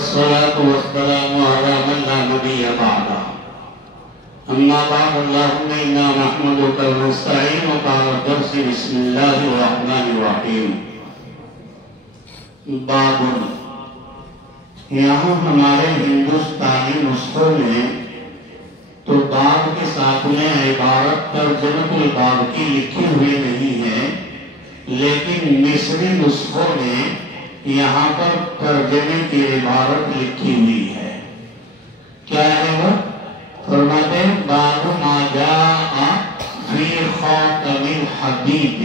والصلاة والسلام على من لا نبي بعده أما بعد اللهم إنا نحمدك ونستعينك على الدرس بسم الله الرحمن الرحيم باب یہاں ہمارے ہندوستانی نسخوں میں تو باب کے ساتھ میں عبارت ترجمۃ الباب کی لکھی ہوئی نہیں ہے، لیکن مصری نسخوں میں یہاں پر ترجمے کی عبارت لکھی ہوئی ہے۔ کیا ہے وہ؟ فرماتے ہیں باب ما جاء فی خاتم الحدید،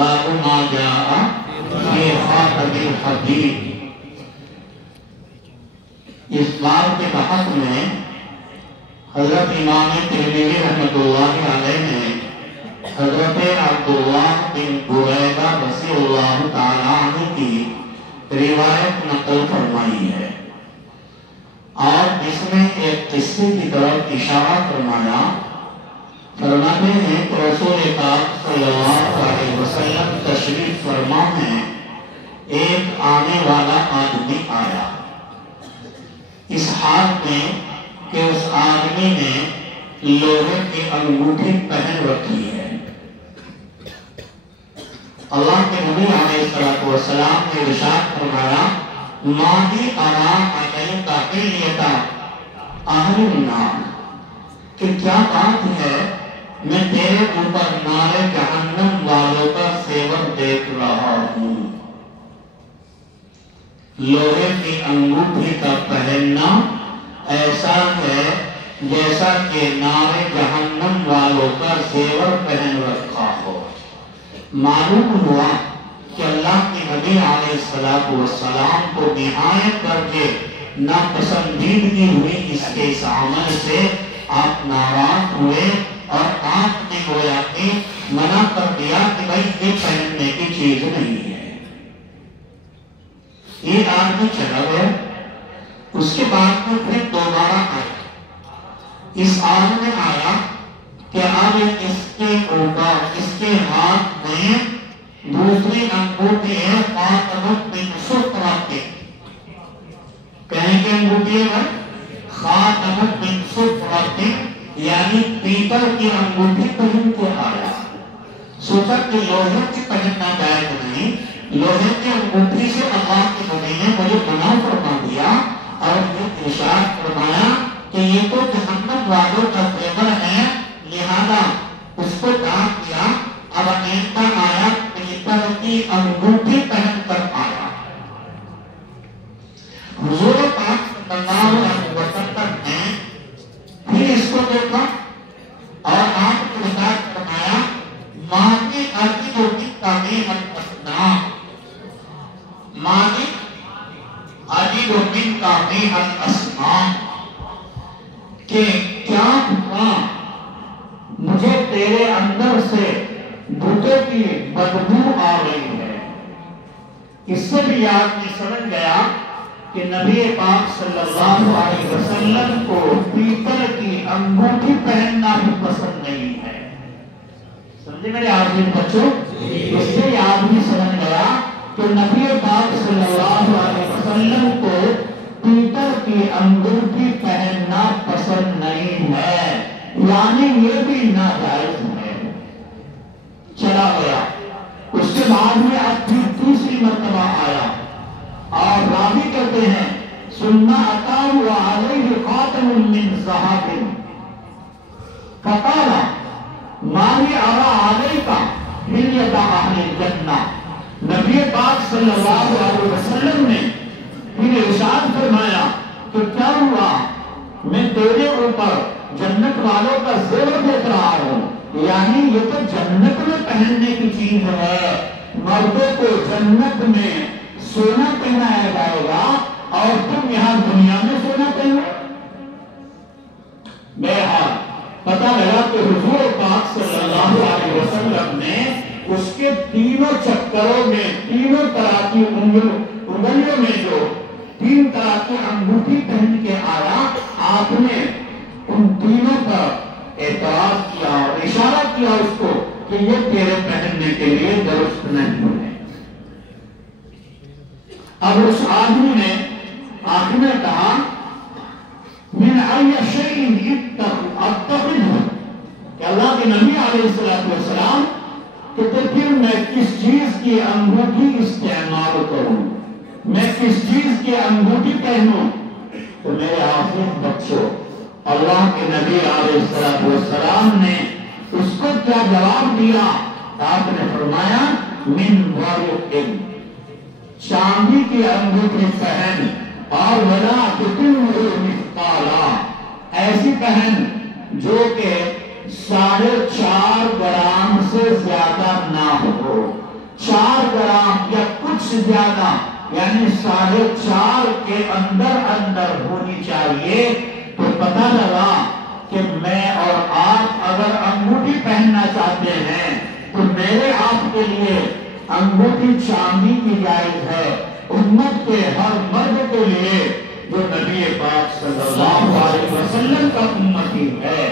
باب ما جاء فی خاتم الحدید۔ اس باب کے بحث میں حضرت امام ترمذی رحمۃ اللہ علیہ نے حضرت عبداللہ بن بریدہ رضی اللہ تعالیٰ عنہ کی روایت نقل فرمائی ہے، اور اس میں ایک قصے کی طرف اشارہ فرمایا۔ فرماتے ہیں کہ رسول پاک صلی اللہ علیہ وسلم تشریف فرما میں ایک آنے والا آدمی آیا، اس حال میں کہ اس آدمی نے لوہے کی انگوٹھی پہن رکھی ہے۔ اللہ کے نبی علیہ السلام نے ارشاد فرمایا ماہی آرام علیکہ حلیتا اہل النار، کہ کیا بات ہے میں تیرے اوپر نار جہنم والوں کا سیور دیکھ رہا ہوں۔ لوہے کی انگوٹھی کا پہننا ایسا ہے جیسا کہ نار جہنم والوں کا زیور پہن رکھا ہو۔ معلوم ہوا کہ اللہ کے نبی علیہ السلام کو نہایت درجے ناپسندیدگی ہوئی اس کے اس عمل سے، آپ ناراض ہوئے اور آپ نے گویا کہ منع کر دیا کہ بھائی یہ پہننے کی چیز نہیں ہے۔ یہ آدمی چلا گیا، اس کے بعد میں پھر دوبارہ آیا، اس آدمی میں آیا کہ اب اس کے اوپر اس کے ہاتھ میں دوسری انگوٹھی ہے خاتمۃ بن سفرہ کی، کہیں کہ انگوٹھی ہے خاتمۃ بن سفرہ کی، یعنی پیتل کی انگوٹھی پہن کے آیا۔ سوچا کہ لوہے کی پہننا جائز نہیں، لوہے کی انگوٹھی سے اللہ کے نبی نے مجھے منع فرما دیا اور یہ ارشاد فرمایا کہ یہ تو جہنم والوں کا زیور ہے، لہذا اس کو ڈانٹ دیا۔ اب ایسا آیا پیتل کی انگوٹھی پہن کر آیا۔ حضور پاک صلی اللہ علیہ وسلم نے پھر اس کو دیکھا اور آپ کو ارشاد فرمایا ماضی عجیب کی تعمیر الاسنام، ماضی عجیب من تعمیر الاسنام، کہ کیا ہوا مجھے تیرے اندر سے بتوں کی بدبو آ رہی ہے۔ اس سے بھی آدمی سمجھ گیا کہ نبی پاک صلی اللہ علیہ وسلم کو پیتل کی انگوٹھی پہننا بھی پسند نہیں ہے۔ سمجھے میرے آدمی بچوں؟ اس سے آدمی سمجھ گیا کہ نبی پاک صلی اللہ علیہ وسلم کو پیتل کی انگوٹھی پہننا پسند نہیں ہے، یعنی یہ بھی ناجائز ہے۔ چلا گیا، اس کے بعد میں اب پھر دوسری مرتبہ آیا اور راوی کہتے ہیں ثم اتاه وعليه خاتم من ذهب فقال ما لي ارى عليك حلیۃ اہل الجنہ۔ نبی پاک صلی اللہ علیہ وسلم نے پھر ارشاد فرمایا کہ کیا ہوا میں تیرے اوپر جنت والوں کا زیور دیکھ رہا ہوں، یعنی یہ تو جنت میں پہننے کی چیز ہے، مردوں کو جنت میں سونا پہنایا جائے گا اور تم یہاں دنیا میں سونا پہنو۔ بہرحال پتہ لگا کہ حضور پاک صلی اللہ علیہ وسلم نے اس کے تینوں چکروں میں تینوں طرح کی انگلیوں میں جو تین طرح کی انگوٹھی پہن کے آیا، آپ نے ان تینوں پر اعتراض کیا اور اشارہ کیا اس کو کہ یہ تیرے پہننے کے لیے درست نہیں ہے۔ اب اس آدمی نے آپ نے کہا من ای شیء اتخذہ، کہ اللہ کے نبی علیہ السلام کہ تو پھر میں کس چیز کی انگوٹھی استعمال کروں، میں کس چیز کی انگوٹھی پہنوں؟ تو میرے عزیز بچوں، اللہ کے نبی علیہ السلام نے اس کو کیا جواب دیا؟ آپ نے فرمایا من ورق، چاندی کی انگوٹھی پہن، اور ولا تطعه مثقالا، ایسی پہن جو کہ 4.5 گرام سے زیادہ نہ ہو، 4 گرام یا کچھ زیادہ، یعنی 4.5 کے اندر ہونی چاہیے۔ تو پتہ لگا کہ میں اور آپ اگر انگوٹھی پہننا چاہتے ہیں تو میرے آپ کے لیے انگوٹھی چاندی کی جائز ہے، امت کے ہر مرد کے لیے جو نبی پاک صلی اللہ علیہ وسلم کا امتی ہے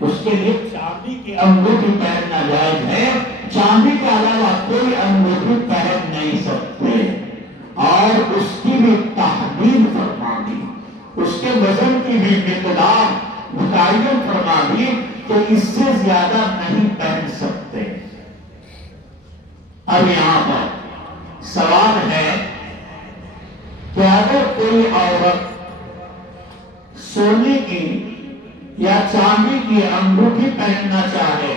اس کے لیے چاندی کی انگوٹھی پہننا جائز ہے، چاندی کے علاوہ کوئی انگوٹھی پہن نہیں سکتے۔ اور اس کی بھی تحدید فرما دی، اس کے وزن کی بھی مقدار متعین فرما دی کہ اس سے زیادہ نہیں پہن سکتے۔ اب یہاں پر سوال ہے کہ اگر کوئی عورت سونے کی یا چاندی کی انگوٹھی پہننا چاہے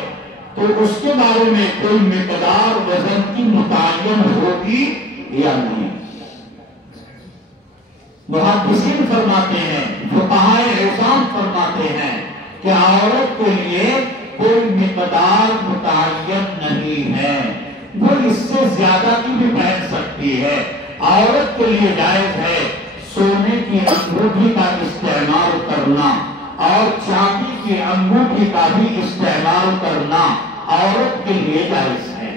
تو اس کے بارے میں کوئی مقدار وزن کی متعین ہوگی یا نہیں؟ محدثین فرماتے ہیں، فقہائے اعظام فرماتے ہیں کہ عورت کے لیے کوئی مقدار متعین نہیں ہے، وہ اس سے زیادہ کی بھی پہن سکتی ہے۔ عورت کے لیے جائز ہے سونے کی انگوٹھی کا استعمال کرنا اور چاندی کی انگوٹھی کا بھی استعمال کرنا عورت کے لیے جائز ہے۔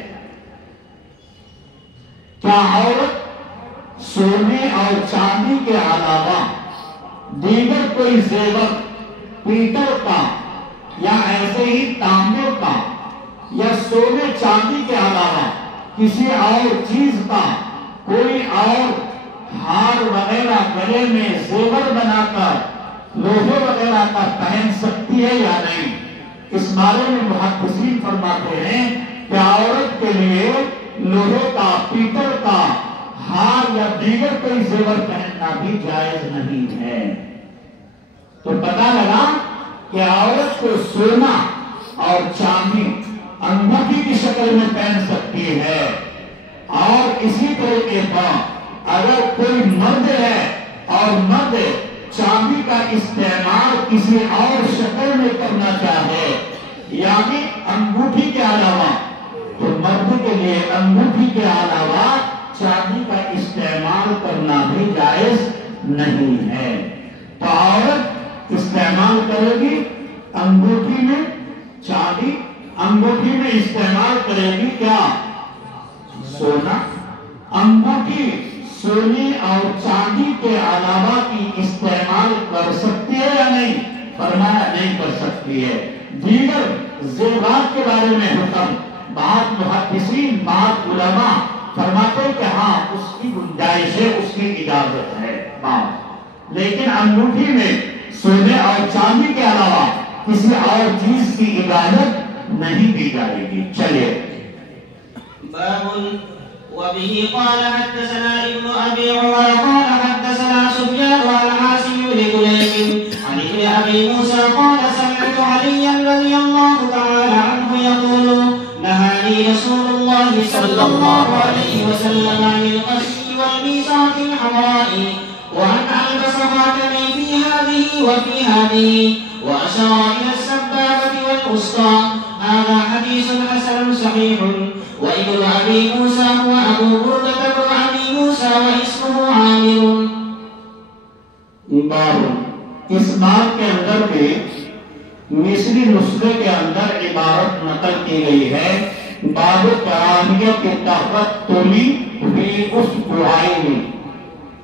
کیا عورت سونے اور چاندی کے علاوہ دیگر کوئی زیور پیتل کا یا ایسے ہی تانبے کا یا سونے چاندی کے علاوہ کسی اور چیز کا کوئی اور ہار وغیرہ گلے میں زیور بنا کر لوہے وغیرہ کا پہن سکتی ہے یا نہیں؟ اس بارے میں محدثین فرماتے ہیں کہ عورت کے لیے لوہے کا، پیتل کا ہار یا دیگر کوئی زیور پہننا بھی جائز نہیں ہے۔ تو پتہ لگا کہ عورت کو سونا اور چاندی انگوٹھی کی شکل میں پہن سکتی ہے، اور اسی طریقے پر اگر کوئی مرد ہے اور مرد چاندی کا استعمال کسی اور شکل میں کرنا چاہے یعنی انگوٹھی کے علاوہ، تو مرد کے لیے انگوٹھی کے علاوہ چاندی کا استعمال کرنا بھی جائز نہیں ہے۔ تو عورت استعمال کرے گی انگوٹھی میں چاندی، انگوٹھی میں استعمال کرے گی کیا؟ سونا۔ انگوٹھی سونے اور چاندی کے علاوہ کی استعمال کر سکتی ہے یا نہیں؟ فرمایا نہیں کر سکتی ہے۔ دیگر زیورات کے بارے میں حکم، بعض محدثین، بعض علماء فرماتے کہ ہاں اس کی گنجائش ہے، اس کی اجازت ہے، لیکن انگوٹھی میں سونے اور چاندی کے علاوہ کسی اور چیز کی اجازت نہیں دی جائے گی۔ چلیے باب وبه قال حدثنا ابن ابي عمر قال حدثنا سفيان عن عاصم بن كليب عن ابن ابي موسى قال سمعت عليا رضي الله تعالى عنه يقول نهاني رسول الله صلى الله عليه وسلم عن القش والميزات الحمراء وأن ألبس خاتمي في هذه وفي هذه وأشار إلى السبابة والوسطى. هذا حديث حسن صحيح. وابن أبي موسى هو أبو بردة بن أبي موسى واسمه عامر. اس باب کے اندر بھی مصری نسخے کے اندر عبارت نقل کی گئی ہے، باب کراہیت تحتلی فی اصبعین،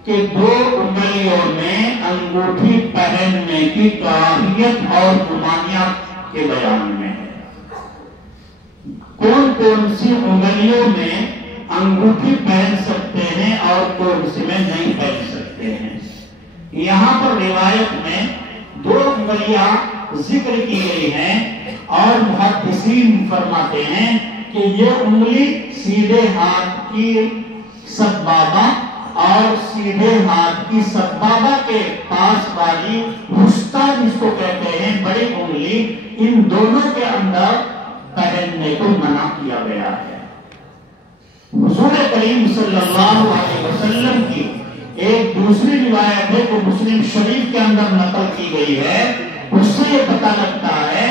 کہ دو انگلیوں میں انگوٹھی پہننے کی کراہیت اور ممانعت کے بیان میں ہے۔ کون کون سی انگلیوں میں انگوٹھی پہن سکتے ہیں اور کون سی میں نہیں پہن سکتے ہیں؟ یہاں پر روایت میں 2 انگلیاں ذکر کی گئی ہیں اور محدثین فرماتے ہیں کہ یہ انگلی سیدھے ہاتھ کی سبابہ اور سیدھے ہاتھ کی سبابہ کے پاس والی وسطیٰ جس کو کہتے ہیں بڑی انگلی، ان دونوں کے اندر پہننے کو منع کیا گیا ہے۔ حضور کریم صلی اللہ علیہ وسلم کی ایک دوسری روایت ہے جو مسلم شریف کے اندر نقل کی گئی ہے، اس سے یہ پتہ لگتا ہے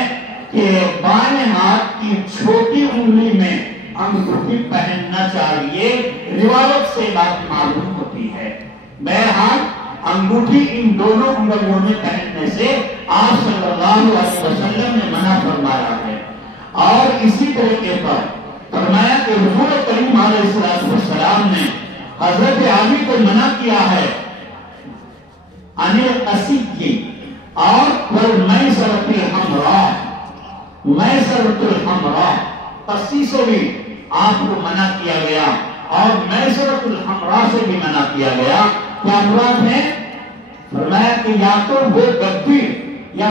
کہ بائیں ہاتھ کی چھوٹی انگلی میں انگوٹھی پہننا چاہیے، روایت سے بات معلوم ہوتی ہے۔ بہرحال انگوٹھی ان دونوں انگلیوں میں پہننے سے آپ صلی اللہ علیہ وسلم نے منع فرمایا ہے۔ اور اسی طریقے پر فرمایا کہ حضور کریم علیہ السلام نے حضرت علی کو منع کیا ہے انل قصی اور والمیسرۃ الحمراء، میسرۃ الحمراء قصی سے بھی آپ کو منع کیا گیا اور میسرۃ الحمراء سے بھی منع کیا گیا۔ کیا مراد ہے؟ فرمایا کہ یا تو وہ گدی